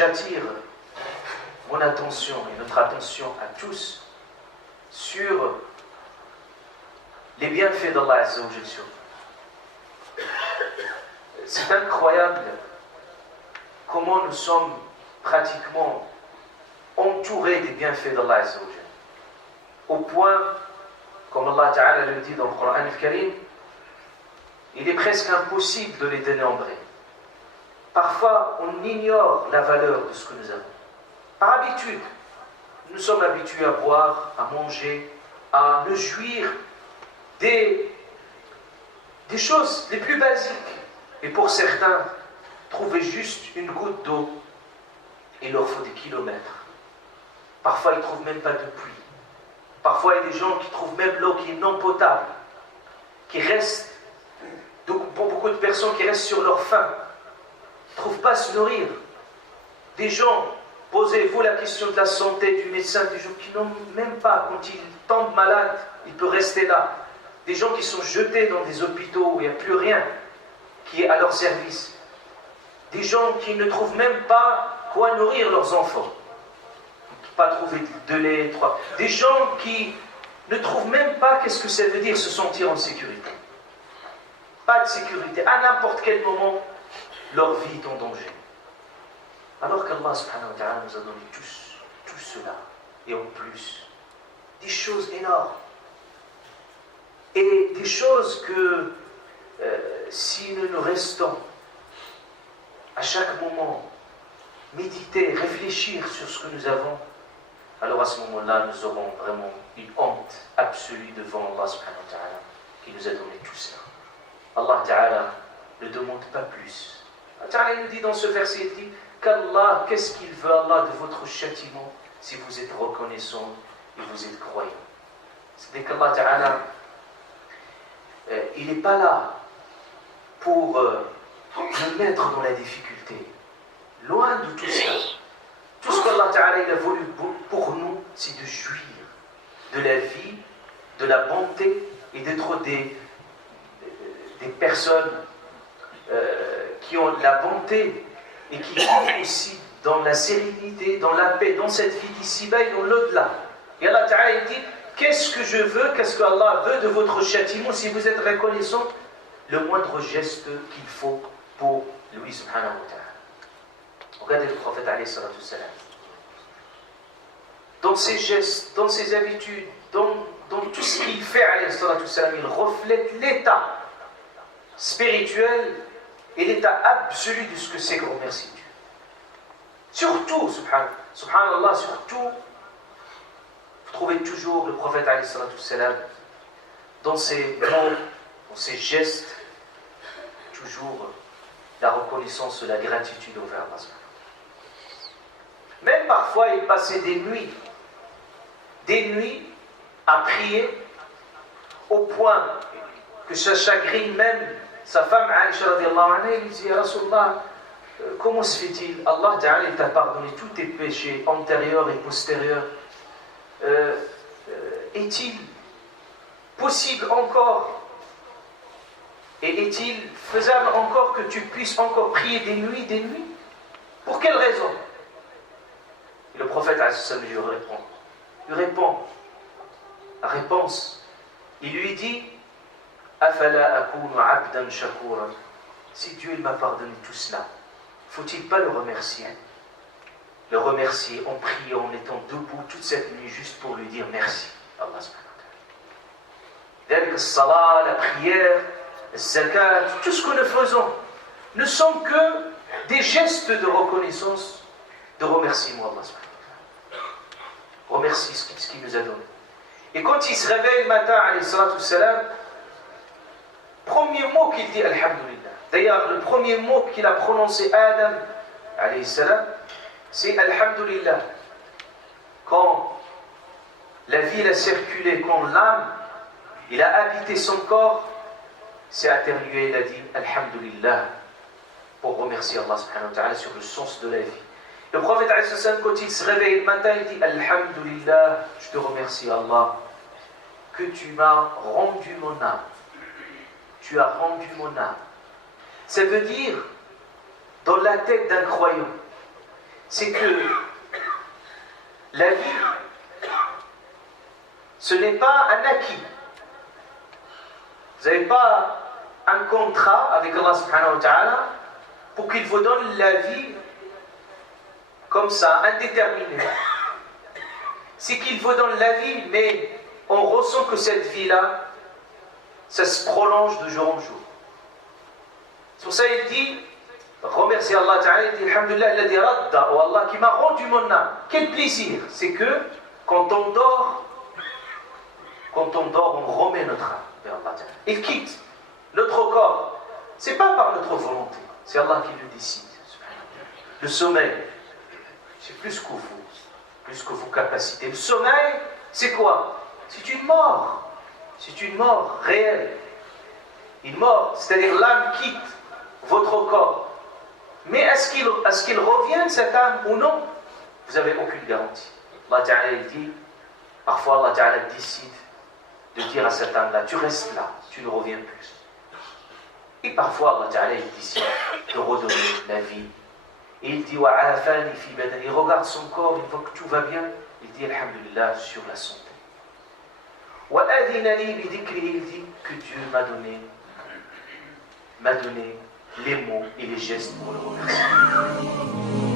j'attire mon attention et notre attention à tous sur les bienfaits d'Allah Azza wa Jalla sur nous. C'est incroyable comment nous sommes pratiquement entourés des bienfaits d'Allah Azza wa Jalla. Au point, comme Allah Ta'ala le dit dans le Coran al-Karim, il est presque impossible de les dénombrer. Parfois, on ignore la valeur de ce que nous avons. Par habitude, nous sommes habitués à boire, à manger, à nous jouir des choses les plus basiques. Et pour certains, trouver juste une goutte d'eau, il leur faut des kilomètres. Parfois, ils ne trouvent même pas de pluie. Parfois, il y a des gens qui trouvent même l'eau qui est non potable, qui restent, pour beaucoup de personnes qui restent sur leur faim, ne trouvent pas à se nourrir. Des gens, posez-vous la question de la santé du médecin, des gens qui n'ont même pas, quand ils tombent malades, ils peuvent rester là. Des gens qui sont jetés dans des hôpitaux où il n'y a plus rien qui est à leur service. Des gens qui ne trouvent même pas quoi nourrir leurs enfants. Pas trouver de lait, des gens qui ne trouvent même pas qu'est-ce que ça veut dire se sentir en sécurité. Pas de sécurité. À n'importe quel moment, leur vie est en danger. Alors qu'Allah subhanahu wa ta'ala nous a donné tout cela, et en plus, des choses énormes. Et des choses que, si nous restons à chaque moment, méditer, réfléchir sur ce que nous avons, alors à ce moment-là, nous aurons vraiment une honte absolue devant Allah subhanahu wa ta'ala qui nous a donné tout ça. Allah ta'ala ne demande pas plus. Allah ta'ala nous dit dans ce verset, il dit qu'Allah, qu'est-ce qu'il veut Allah de votre châtiment si vous êtes reconnaissant et vous êtes croyant. C'est qu'Allah ta'ala, il n'est pas là pour nous mettre dans la difficulté. Loin de tout ça. Tout ce qu'Allah Ta'ala il a voulu pour nous, c'est de jouir de la vie, de la bonté et d'être des personnes qui ont la bonté et qui vivent aussi dans la sérénité, dans la paix, dans cette vie d'ici-bas et dans l'au-delà. Et Allah Ta'ala il dit, qu'est-ce que je veux, qu'est-ce que Allah veut de votre châtiment si vous êtes reconnaissant? Le moindre geste qu'il faut pour lui subhanahu wa ta'ala. Regardez le prophète alayhi salatu wassalam. Dans ses gestes, dans ses habitudes, dans tout ce qu'il fait alayhi salatu wassalam, il reflète l'état spirituel et l'état absolu de ce que c'est qu'on remercie Dieu. Surtout, subhanallah, surtout, vous trouvez toujours le prophète alayhi salatu wassalam dans ses mots, dans ses gestes, toujours la reconnaissance de la gratitude envers Allah. Même parfois, il passait des nuits à prier, au point que ça chagrine même sa femme Aïcha radiallahu anha. Il dit, Ya Rasulallah, comment se fait-il? Allah Ta'ala t'a pardonné tous tes péchés antérieurs et postérieurs. Est-il possible encore, et est-il faisable encore que tu puisses encore prier des nuits? Pour quelle raison? Et le prophète lui répond. La réponse, il lui dit, Afala akunu abdan shakura. Si Dieu m'a pardonné tout cela, faut-il pas le remercier? Le remercier en priant, en étant debout toute cette nuit juste pour lui dire merci. Allah subhanahu wa ta'ala. La salat, la prière, le zakat, tout ce que nous faisons ne sont que des gestes de reconnaissance, de remerciement Allah subhanahu wa ta'ala. Remercie ce qu'il nous a donné. Et quand il se réveille le matin, alayhi salatu wassalam, premier mot qu'il dit, Alhamdulillah. D'ailleurs, le premier mot qu'il a prononcé Adam, alayhi salam, c'est Alhamdulillah. Quand la vie a circulé, quand l'âme, il a habité son corps, c'est atténué, il a dit Alhamdulillah, pour remercier Allah subhanahu wa ta'ala sur le sens de la vie. Le prophète, quand il se réveille le matin, il dit Alhamdulillah, je te remercie Allah, que tu m'as rendu mon âme. Tu as rendu mon âme. Ça veut dire, dans la tête d'un croyant, c'est que la vie, ce n'est pas un acquis. Vous n'avez pas un contrat avec Allah subhanahu wa ta'ala pour qu'il vous donne la vie comme ça, indéterminée. C'est qu'il vous donne la vie, mais on ressent que cette vie-là, ça se prolonge de jour en jour. C'est pour ça qu'il dit, remercie Allah ta'ala, il dit, alhamdulillah, alladhi radda, oh Allah qui m'a rendu mon âme. Quel plaisir! C'est que quand on dort, on remet notre âme vers Allah ta'ala. Il quitte notre corps. C'est pas par notre volonté, c'est Allah qui le décide. Le sommeil, c'est plus que vos capacités. Le sommeil, c'est quoi? C'est une mort. C'est une mort réelle. Une mort, c'est-à-dire l'âme quitte votre corps. Mais est-ce qu'il revient cette âme ou non? Vous n'avez aucune garantie. Allah Ta'ala dit, parfois Allah Ta'ala décide de dire à cette âme-là, tu restes là, tu ne reviens plus. Et parfois Allah Ta'ala décide de redonner la vie. Et il dit, il regarde son corps, il voit que tout va bien, il dit, alhamdulillah, sur la santé. Il dit que Dieu m'a donné les mots et les gestes pour le remercier.